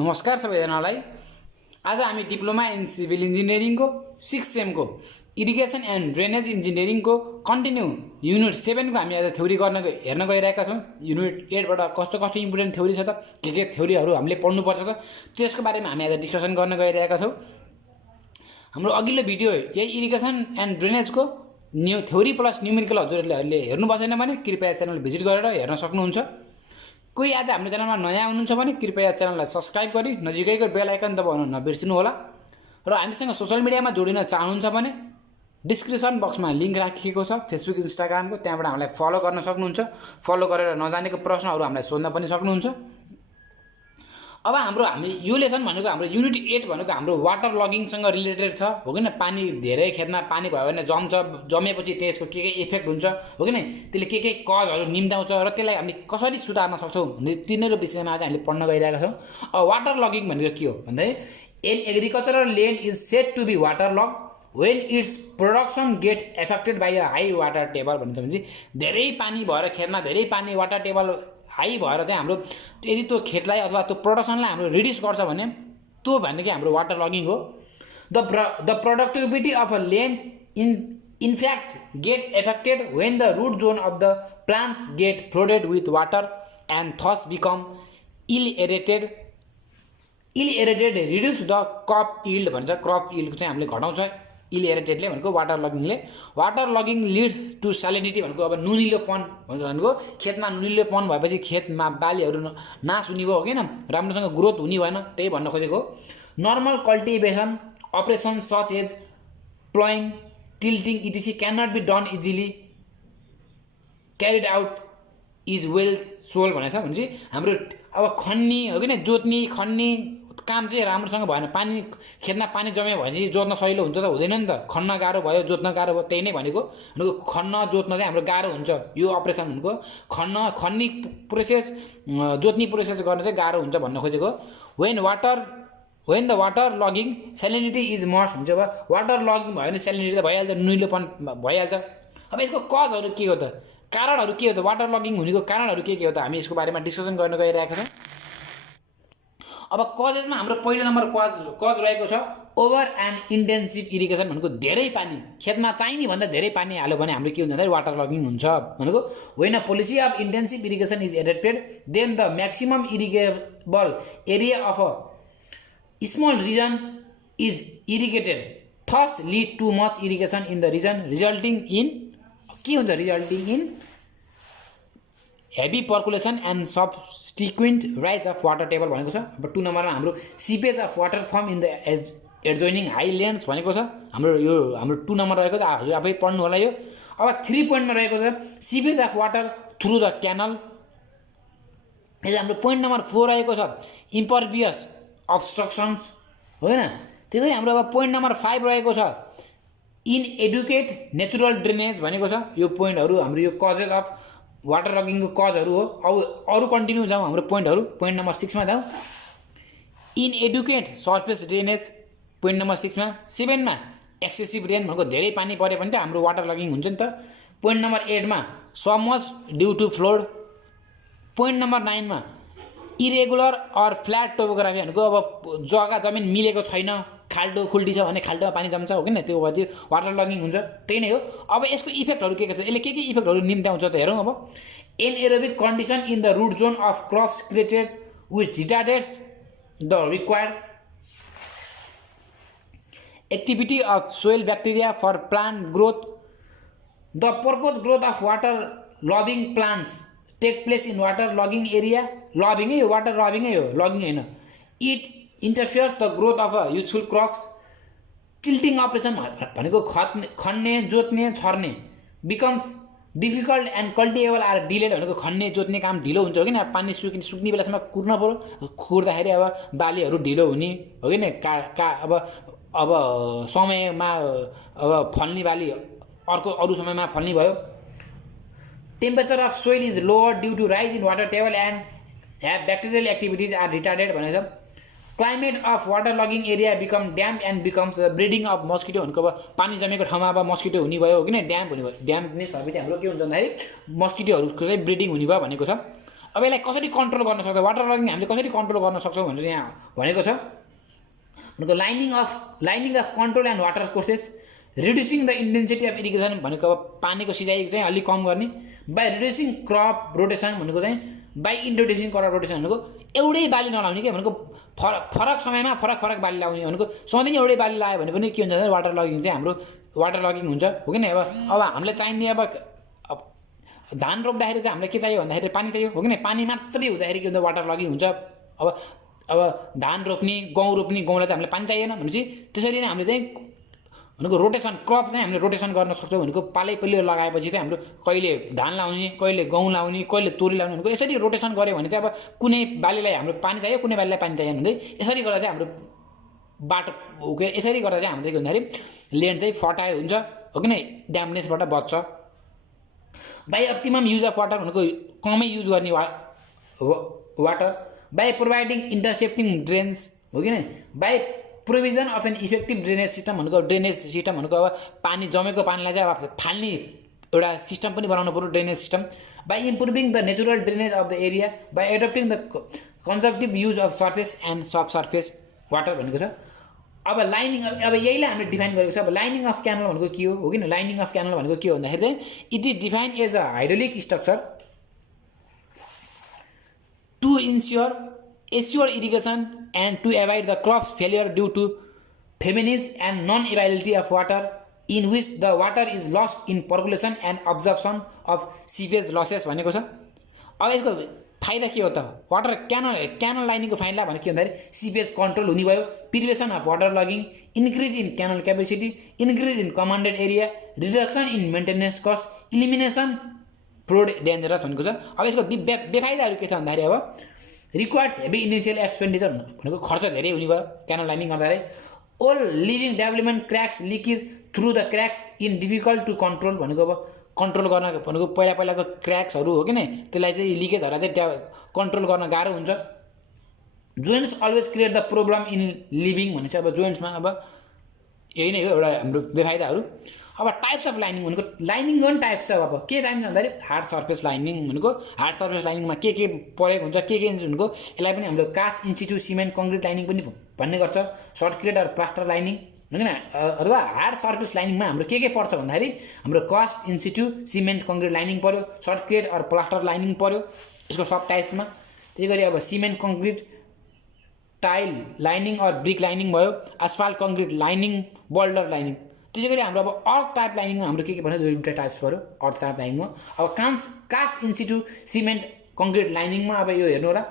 नमस्कार सबैजनालाई। आज हामी डिप्लोमा इन सिभिल इन्जिनियरिङको 6th सेमको इरिगेसन एन्ड ड्रेनेज इन्जिनियरिङको कन्टिन्यू युनिट 7 को हामी आज थ्योरी हेर्न गइरहेका छौँ। युनिट 8 बाट कस्तो इम्पोर्टेन्ट थ्योरी छ त, के थ्योरीहरू हामीले पढ्नुपर्छ त, त्यसको बारेमा हामी आज डिस्कसन गर्न गइरहेका छौँ। हाम्रो अघिल्लो भिडियो यही इरिगेसन एन्ड ड्रेनेजको थ्योरी प्लस न्युमेरिकल हजुरहरूले हेर्नुभएको छैन भने कृपया च्यानल भिजिट गरेर हेर्न सक्नुहुन्छ। कोही आज हाम्रो च्यानलमा नयाँ हुनुहुन्छ भने कृपया च्यानललाई सब्स्क्राइब गरी नजिकैको बेल आइकन दबाउन नबिर्सिनु होला। र हामीसँग सोशल मिडियामा जोडिन चाहनुहुन्छ भने डिस्क्रिप्सन बक्समा लिङ्क राखिएको छ फेसबुक इन्स्टाग्रामको, त्यहाँबाट हामीलाई फलो गर्न सक्नुहुन्छ। फलो गरेर नजानेको प्रश्नहरू हामीलाई सोध्न पनि सक्नुहुन्छ। अब हामी यो लेसन भनेको हाम्रो युनिट 8 भनेको हाम्रो वाटर लगिङसँग रिलेटेड छ, हो कि न। पानी धेरै खेतमा पानी भयो भने जमेपछि त्यसको के इफेक्ट हुन्छ, हो कि न। त्यसले के कजहरू निम्ताउँछ र त्यसलाई हामी कसरी सुधार्न सक्छौँ भन्ने तिनीहरू विषयमा आज हामीले पढ्न गइरहेका छौँ। अब वाटर लगिङ भनेको के हो भन्दाखेरि an agricultural land is said to be water log when its production get affected by a high water table भन्छ। भने धेरै पानी भएर खेतमा धेरै पानी वाटर टेबल हाई भएर चाहिँ हाम्रो यदि त्यो खेतलाई अथवा त्यो प्रोडक्सनलाई हाम्रो रिड्युस गर्छ भने त्यो भनेको हाम्रो वाटर लगिङ हो। The productivity of a land in fact get affected when the root zone of the plants get flooded with water and thus become ill aerated reduce the crop yield भन्छ। Crop इल्ड चाहिँ हामीले घटाउँछ इल एरेटेडले भनेको water लगिङ leads to स्यालिनिटी भनेको अब नुनिलोपन भनेको खेतमा नुनिलोपन भएपछि खेतमा बालीहरू नाश हुने भयो, हो कि न, राम्रोसँग ग्रोथ हुने भएन, त्यही भन्न खोजेको। Normal cultivation operation such as ploughing tilting etc can not be done easily carried out is well soil भनेछ। भनेपछि हाम्रो अब खन्ने, हो कि न, जोत्ने खन्ने काम चाहिँ राम्रोसँग भएन। पानी खेतमा पानी जम्यो भनेपछि जोत्न सजिलो हुन्छ त, हुँदैन नि त। खन्न गाह्रो भयो, जोत्न गाह्रो भयो, त्यही नै भनेको। खन्न जोत्न चाहिँ हाम्रो गाह्रो हुन्छ। यो अपरेसन भनेको खन्ने प्रोसेस, जोत्ने प्रोसेस गर्न चाहिँ गाह्रो हुन्छ भन्न खोजेको। When the water logging salinity is must हुन्छ। अब वाटर लगिङ भयो भने सेलिनिटी त भइहाल्छ, नुनिलोपन भइहाल्छ। अब यसको कजहरू के हो त, कारणहरू के हो त, वाटर लगिङ हुनेको कारणहरू के हो त, हामी यसको बारेमा डिस्कसन गर्न गइरहेका छौँ। अब कजेसमा हाम्रो पहिलो नम्बर कज रहेको छ ओभर एन्ड इन्टेन्सिभ इरिगेसन भनेको धेरै पानी खेतमा चाहिने भन्दा धेरै पानी हाल्यो भने हाम्रो के हुन्छ भन्दाखेरि वाटर लगिङ हुन्छ भनेको। When a policy of intensive irrigation is adapted then the maximum irrigable area of a small region is irrigated thus lead to much irrigation in the region resulting in heavy percolation and subsequent rise of water table भनेको छ। अब 2 नम्बरमा हाम्रो seepage of water from in the adjoining high lands भनेको छ। हाम्रो 2 number रहेको छ, हजुर आफै पढ्नु होला यो। अब 3 पोइन्टमा रहेको छ seepage of water through the canal. यो हाम्रो पोइन्ट नम्बर 4 रहेको छ इम्परभियस अब्स्ट्रक्सन्स, होइन। त्यही गरी हाम्रो अब पोइन्ट नम्बर 5 रहेको छ इनएडुकेट नेचुरल ड्रेनेज भनेको छ। यो पोइन्टहरू हाम्रो यो कजेस अफ वाटर लगिङको कजहरू हो। अब अरू कन्टिन्यू जाउँ, हाम्रो पोइन्टहरू पोइन्ट नम्बर 6 मा जाउँ। Inadequate surface drainage point number 6 मा। 7 मा एक्सेसिभ रेन भनेको धेरै पानी पऱ्यो भने त हाम्रो वाटर लगिङ हुन्छ नि त। पोइन्ट नम्बर 8 मा sums due to flood. Point number 9 मा इरेगुलर अर फ्ल्याट टोपोग्राफी भनेको अब जमिन मिलेको छैन, खाल्टो खुल्टी छ भने खाल्टोमा पानी जम्छ, हो कि न, त्यो भएर चाहिँ वाटर लगिङ हुन्छ, त्यही नै हो। अब यसको इफेक्टहरू के छ, यसले के इफेक्टहरू निम्त्याउँछ त हेरौँ। अब anaerobic condition in the root zone of crops created which retards the required activity of soil bacteria for plant growth. The purpose growth of water loving plants take place in water logging area. लभिङै हो, water लभिङै हो, logging होइन। It interferes the growth of a useful crops. Tilting operation भनेको खन्ने जोत्ने छर्ने becomes difficult and cultivable are delayed भनेको खन्ने जोत्ने काम ढिलो हुन्छ, हो कि न। पानी सुक्ने बेलासम्म कुर्न पऱ्यो, कुर्दाखेरि अब बालीहरू ढिलो हुने, हो कि न। अब समयमा अब फल्ने बाली अरू समयमा फल्ने भयो। Temperature of soil is lower due to rise in water table and have bacterial activities are retarded भनेको छ। Climate of water logging area become damp and becomes breeding of mosquito भनेको अब पानी जमेको ठाउँमा अब मस्किटो हुने भयो, हो कि न, ड्याम्प हुने भयो। ड्याम्पनेस भएपछि हाम्रो के हुन्छ भन्दाखेरि मस्किटोहरूको चाहिँ ब्रिडिङ हुने भयो भनेको छ। अब यसलाई कसरी कन्ट्रोल गर्न सक्छ, वाटर लगिङ हामीले कसरी कन्ट्रोल गर्न सक्छौँ भनेर यहाँ भनेको छ। भनेको lining of control and water courses, reducing the intensity of irrigation भनेको अब पानीको सिँचाइ चाहिँ अलिक कम गर्ने, बाई रिड्युसिङ क्रप रोटेसन भनेको चाहिँ बाई इन्ट्रोड्युसिङ क्रप रोटेसन भनेको एउटै बाली नलाउने के भनेको फरक समयमा फरक बाली लाउने भनेको। सधैँ एउटै बाली लायो भने पनि के हुन्छ भने वाटर लगिङ चाहिँ हाम्रो वाटर लगिङ हुन्छ, हो कि न। अब हामीलाई चाहिने अब धान रोप्दाखेरि चाहिँ हामीलाई के चाहियो भन्दाखेरि पानी चाहियो, हो कि न। पानी मात्रै हुँदाखेरि के हुन्छ वाटर लगिङ हुन्छ। अब धान रोप्ने गहुँ रोप्ने गहुँलाई चाहिँ हामीलाई पानी चाहिएन भनेपछि त्यसरी नै हामीले चाहिँ भनेको रोटेसन क्रप चाहिँ हामीले रोटेसन गर्न सक्छौँ भनेको। पालैपल्ली लगाएपछि चाहिँ हाम्रो कहिले धान लाउने, कहिले गहुँ लाउने, कहिले तोरी लाउने भनेको यसरी रोटेसन गऱ्यो भने चाहिँ अब कुनै बालीलाई हाम्रो पानी चाहियो, कुनै बालीलाई पानी चाहिएन भन्दै यसरी गर्दा चाहिँ हाम्रो बाटो हो कि यसरी गर्दा चाहिँ हाम्रो चाहिँ के भन्दाखेरि ल्यान्ड चाहिँ फर्टाइल हुन्छ, हो कि न, ड्यामेजबाट बच्छ। By optimum use of water भनेको कमै युज गर्ने water, by providing intercepting drains, हो कि न, by provision of an effective drainage system भनेको ड्रेनेज सिस्टम भनेको अब पानी जमेको पानीलाई चाहिँ अब फाल्ने एउटा सिस्टम पनि बनाउनु पऱ्यो, drainage system. By improving the natural drainage of the area, by adapting the conservative use of surface and sub surface water भनेको छ। अब लाइनिङ अब यहीलाई हामीले डिफाइन गरेको छ। अब लाइनिङ अफ क्यानल भनेको के हो कि न, लाइनिङ अफ क्यानल भनेको के हो भन्दाखेरि चाहिँ it is defined as a hydraulic structure to assure irrigation and to avoid the crop failure due to famines and non-availability of water, in which the water is lost in percolation and absorption of seepage losses भनेको छ। अब यसको फाइदा के हो त, water canal लाइनिङको फाइदा भनेको के भन्दाखेरि सिपेज कन्ट्रोल हुने भयो, prevention of water logging, increase in canal capacity, increase in commanded area, reduction in maintenance cost, elimination flood dangerous भनेको छ। अब यसको बेफाइदाहरू के छ भन्दाखेरि अब रिक्वायर्स हेभी इनिसियल एक्सपेन्डिचर भनेको खर्च धेरै हुने भयो क्यानल लाइनिङ गर्दाखेरि। All living development cracks leakage through the cracks in difficult to control भनेको अब कन्ट्रोल गर्न भनेको पहिलाको क्र्याक्सहरू हो कि नै त्यसलाई चाहिँ लिकेजहरूलाई चाहिँ कन्ट्रोल गर्न गाह्रो हुन्छ। Joints always create the problem in living भने चाहिँ अब जोइन्ट्समा अब यही नै हो एउटा हाम्रो बेफाइदाहरू। अब टाइप्स अफ लाइनिङ भनेको लाइनिङको पनि टाइप्स छ। अब के चाहिन्छ भन्दाखेरि हार्ड सर्फेस लाइनिङ भनेको हार्ड सर्फेस लाइनिङमा के परेको हुन्छ के भनेको यसलाई पनि हाम्रो cast institute cement concrete lining पनि भन्ने गर्छ, सर्टक्रेट अर प्लास्टर लाइनिङ होइन। अथवा हार्ड सर्फेस लाइनिङमा हाम्रो के पर्छ भन्दाखेरि हाम्रो cast institute cement concrete lining पऱ्यो, सर्टक्रेट अर प्लास्टर लाइनिङ पऱ्यो यसको सब टाइप्समा। त्यही गरी अब cement concrete tile lining or brick lining भयो, asphalt concrete lining, boulder lining. त्यसै गरी हाम्रो अब अर्थ टाइप लाइनिङमा हाम्रो के भन्यो दुईवटा टाइप्स पऱ्यो अर्थ टाइप लाइनिङमा। अब कास्ट इन्स्टिट्युट सिमेन्ट कङ्क्रिट लाइनिङमा अब यो हेर्नु होला,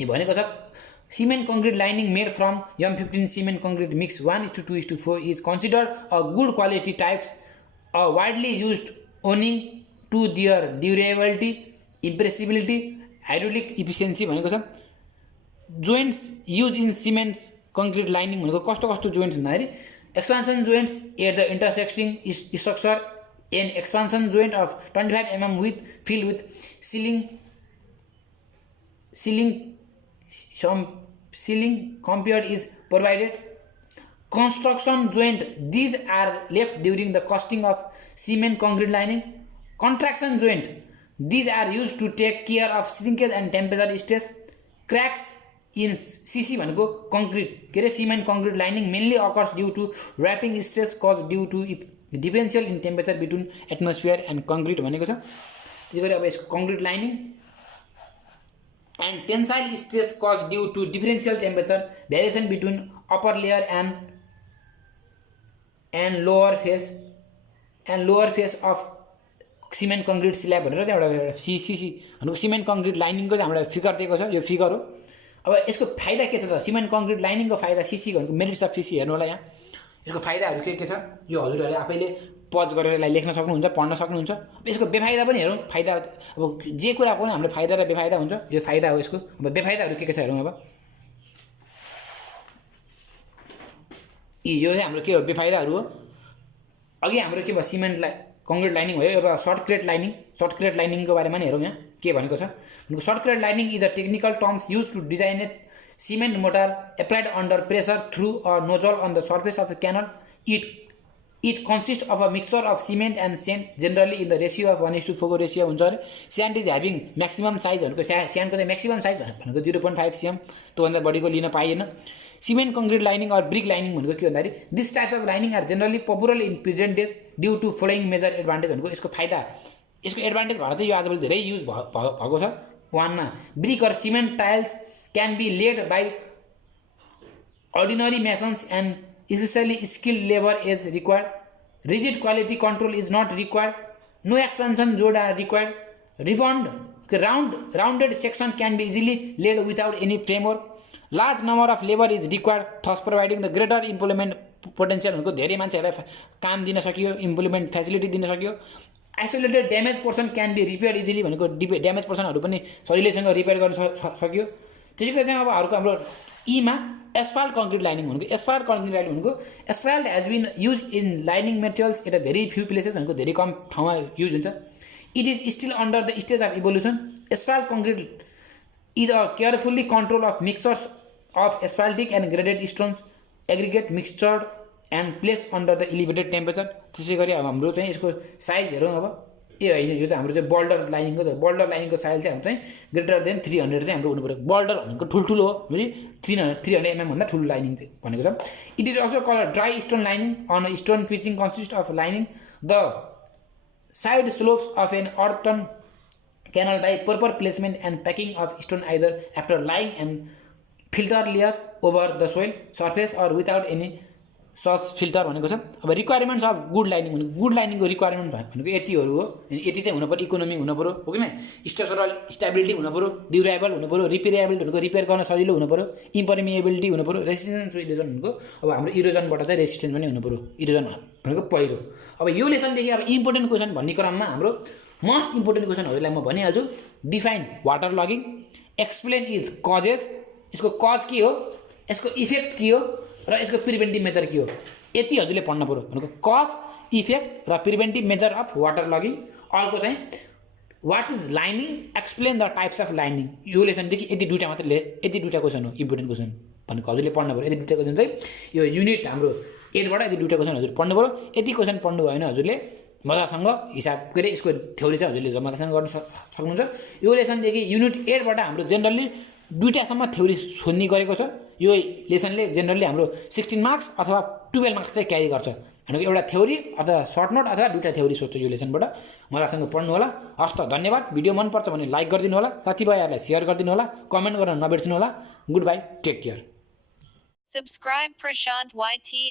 यो भनेको छ cement concrete lining made from M15 cement concrete mix 1:2:4 is considered a good quality types a widely used owing to their durability, impressibility, hydraulic efficiency भनेको छ। Joints use in cement concrete lining भनेको कस्तो joints भन्दाखेरि expansion joints at the intersecting structure an expansion joint of 25 mm with fill with ceiling compared is provided. Construction joint, these are left during the casting of cement concrete lining. Contraction joint, these are used to take care of shrinkage and temperature stress. Cracks in CC भनेको concrete के अरे cement concrete lining mainly occurs due to wrapping stress caused due to differential in temperature between atmosphere and concrete भनेको छ। त्यसै गरी अब यसको concrete lining and tensile stress caused due to differential temperature variation between upper layer and lower face of cement concrete slab भनेर चाहिँ एउटा CC भनेको सिमेन्ट कङ्क्रिट लाइनिङको चाहिँ हाम्रो फिगर दिएको छ, यो फिगर हो। अब यसको फाइदा के छ त, सिमेन्ट कङ्क्रिट लाइनिङको फाइदा सीसी भनेको मेरिट्स अफ सीसी हेर्नु होला यहाँ। यसको फाइदाहरू के छ यो हजुरहरूले आफैले पज गरेर यसलाई लेख्न सक्नुहुन्छ, पढ्न सक्नुहुन्छ। अब यसको बेफाइदा पनि हेरौँ, फाइदा अब जे कुराको पनि हाम्रो फाइदा र बेफाइदा हुन्छ, यो फाइदा हो यसको। अब बेफाइदाहरू के छ हेरौँ। अब यो चाहिँ हाम्रो के हो बेफाइदाहरू हो। अघि हाम्रो के भयो सिमेन्टलाई कङ्क्रिट लाइनिङ भयो, अब सर्टक्रेट लाइनिङको बारेमा नि हेरौँ यहाँ के भनेको छ। Shotcrete lining is a technical terms use to designate cement mortar applied under pressure through a nozzle on the surface of the canal. It consist of a mixture of cement and sand generally in the ratio of 1:4 को ratio हुन्छ अरे sand is having maximum size भनेको स्यान्डको चाहिँ maximum size भनेको 0.5 cm त्योभन्दा बढीको लिन पाइएन cement concrete lining or brick lining भनेको के भन्दाखेरि this types of lining are generally popular in present days due to following major advantage भनेको यसको फाइदा यसको एडभान्टेज भएर चाहिँ यो आजभोलि धेरै युज भएको छ वानमा brick or cement tiles can be laid by ordinary masons and especially skilled labor is required. Rigid quality control is not required. No expansion joint are required. Rounded section can be easily laid without any framework. Large number of labor is required, thus providing the greater employment potential. भनेको धेरै मान्छेहरूलाई काम दिन सकियो employment facility दिन सकियो isolated damage portion can be repair easily भनेको damage पोर्सनहरू पनि सजिलैसँग रिपेयर गर्न सकियो त्यसै गरी चाहिँ अब हाम्रो ईमा एस्फाल्ट कङ्क्रिट लाइनिङ भनेको एस्फाल्ट कङ्क्रिट लाइनिङ भनेको asphalt has been used in lining materials at a very few places भनेको धेरै कम ठाउँमा युज हुन्छ it is still under the stage of evolution asphalt concrete is a carefully control of mixtures of asphaltic and graded stones aggregate mixture and place under the elevated temperature त्यसै गरी अब हाम्रो चाहिँ यसको साइज हेरौँ अब ए होइन यो चाहिँ हाम्रो चाहिँ बल्डर लाइनिङको साइज चाहिँ हाम्रो चाहिँ ग्रेटर देन 300 चाहिँ हाम्रो हुनु पऱ्यो बल्डर भनेको ठुल्ठुलो हो है 300 mm भन्दा ठुलो लाइनिङ चाहिँ भनेको छ it is also called dry stone lining on stone pitching consist of lining the side slopes of an earthen canal by proper placement and packing of stone either after laying and filter layer over the soil surface or without any such filter भनेको छ अब requirements of good lining भनेको good लाइनिङको requirement भनेको यतिहरू हो यति चाहिँ हुनु पऱ्यो इकोनोमी हुनु पऱ्यो हो किन स्ट्रक्चरल स्टेबिलिटी हुनु पऱ्यो ड्युरेबल हुनु पऱ्यो रिपेयरेबल भनेको रिपेयर गर्न सजिलो हुनु पऱ्यो इम्परमिएबिलिटी हुनु पऱ्यो रेसिस्टेन्स टु इरोजन भनेको अब हाम्रो इरोजनबाट चाहिँ रेसिस्टेन्स पनि हुनु पऱ्यो इरोजन भनेको पहिरो अब यो लेसनदेखि अब इम्पोर्टेन्ट क्वेसन भन्ने क्रममा हाम्रो मोस्ट इम्पोर्टेन्ट क्वेसनहरूलाई म भनिहाल्छु define water logging explain is causes यसको कज के हो यसको इफेक्ट के हो र यसको प्रिभेन्टिभ मेजर के हो यति हजुरले पढ्न पऱ्यो भनेको कज इफेक्ट र preventive measure of water logging अर्को चाहिँ what is lining explain the types of lining यो लेसनदेखि यति दुईवटा मात्रै यति दुईवटा क्वेसन हो इम्पोर्टेन्ट क्वेसन भनेको हजुरले पढ्नु पऱ्यो यति दुईवटा क्वेसन चाहिँ यो युनिट हाम्रो 8 बाट यति दुईवटा क्वेसन हजुर पढ्नु पऱ्यो यति क्वेसन पढ्नु भयो भने हजुरले मजासँग हिसाब के अरे यसको थ्योरी चाहिँ हजुरले मजासँग गर्न सक्नुहुन्छ यो लेसनदेखि युनिट 8 बाट हाम्रो जेनरली दुईवटासम्म थ्योरी सोध्ने गरेको छ यो लेसनले जेनरली हाम्रो 16 मार्क्स अथवा 12 मार्क्स चाहिँ क्यारी गर्छ भनेको एउटा थ्योरी अथवा सर्ट नोट अथवा दुईवटा थ्योरी सोध्छ यो लेसनबाट मजासँग पढ्नु होला हस् त धन्यवाद भिडियो मनपर्छ भने लाइक गरिदिनु होला साथीभाइहरूलाई सेयर गरिदिनु होला कमेन्ट गर्न नबिर्सनु होला goodbye take care Subscribe Prashant YT